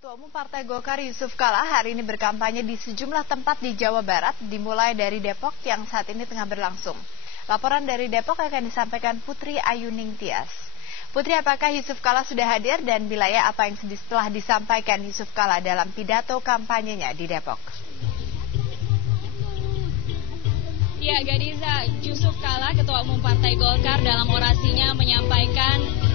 Ketua Umum Partai Golkar Yusuf Kala hari ini berkampanye di sejumlah tempat di Jawa Barat, dimulai dari Depok yang saat ini tengah berlangsung. Laporan dari Depok akan disampaikan Putri Ayuning Tias. Putri, apakah Yusuf Kala sudah hadir dan wilayah apa yang telah disampaikan Yusuf Kala dalam pidato kampanyenya di Depok? Ya, Gadiza, Yusuf Kala, Ketua Umum Partai Golkar dalam orasinya menyampaikan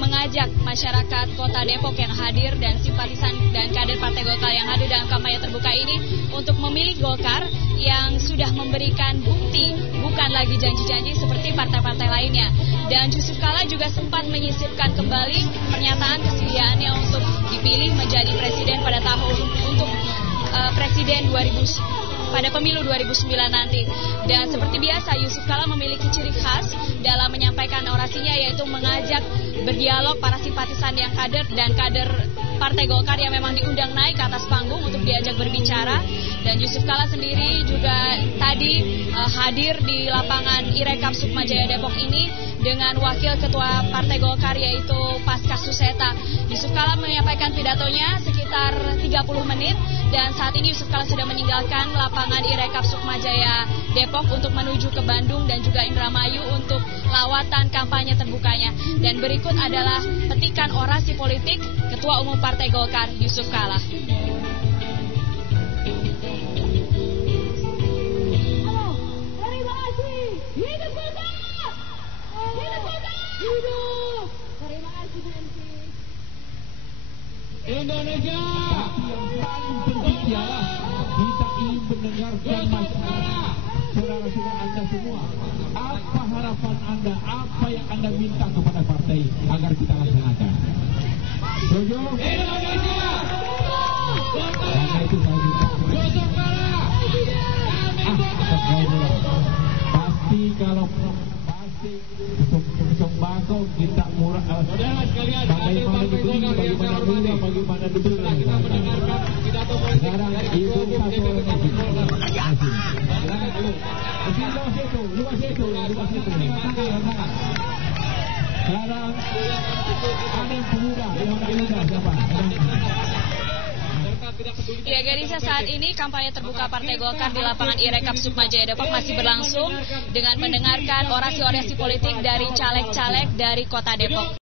mengajak masyarakat Kota Depok yang hadir dan simpatisan dan kader Partai Golkar yang hadir dalam kampanye terbuka ini untuk memilih Golkar yang sudah memberikan bukti, bukan lagi janji-janji seperti partai-partai lainnya. Dan Yusuf Kala juga sempat menyisipkan kembali pernyataan kesediaannya untuk dipilih menjadi presiden pada tahun untuk presiden pada pemilu 2009 nanti. Dan seperti biasa, Yusuf Kala memiliki ciri khas dalam menyampaikan orasinya, yaitu mengajak berdialog para simpatisan yang kader dan kader Partai Golkar yang memang diundang naik ke atas panggung untuk diajak berbicara. Dan Yusuf Kala sendiri juga tadi hadir di lapangan Irekap Sukmajaya Depok ini dengan Wakil Ketua Partai Golkar yaitu Pasca Suseta. Yusuf Kala menyampaikan pidatonya sekitar 30 menit dan saat ini Yusuf Kala sudah meninggalkan lapangan Irekap Sukmajaya Depok untuk menuju ke Bandung dan juga Indramayu untuk lawatan kampanye terbukanya. Dan berikut adalah petikan orasi politik Ketua Umum Partai Golkar Yusuf Kala. Indonesia, yang paling penting ialah kita ingin mendengarkan masyarakat, saudara-saudara Anda semua. Apa harapan Anda, apa yang Anda minta kepada partai agar kita laksanakan? Setuju? Indonesia! Karena itu saya minta. Yusuf Kala! Pasti kalau sembako kita murah. Bagaimana dibeli, bagaimana murah, bagaimana dibeli. Sekarang ibu satu lagi. Luas itu. Sekarang ada yang pemuda, siapa? Ya, Gadiza, saat ini kampanye terbuka Partai Golkar di lapangan Irekap Sukmajaya Depok masih berlangsung dengan mendengarkan orasi-orasi politik dari caleg-caleg dari Kota Depok.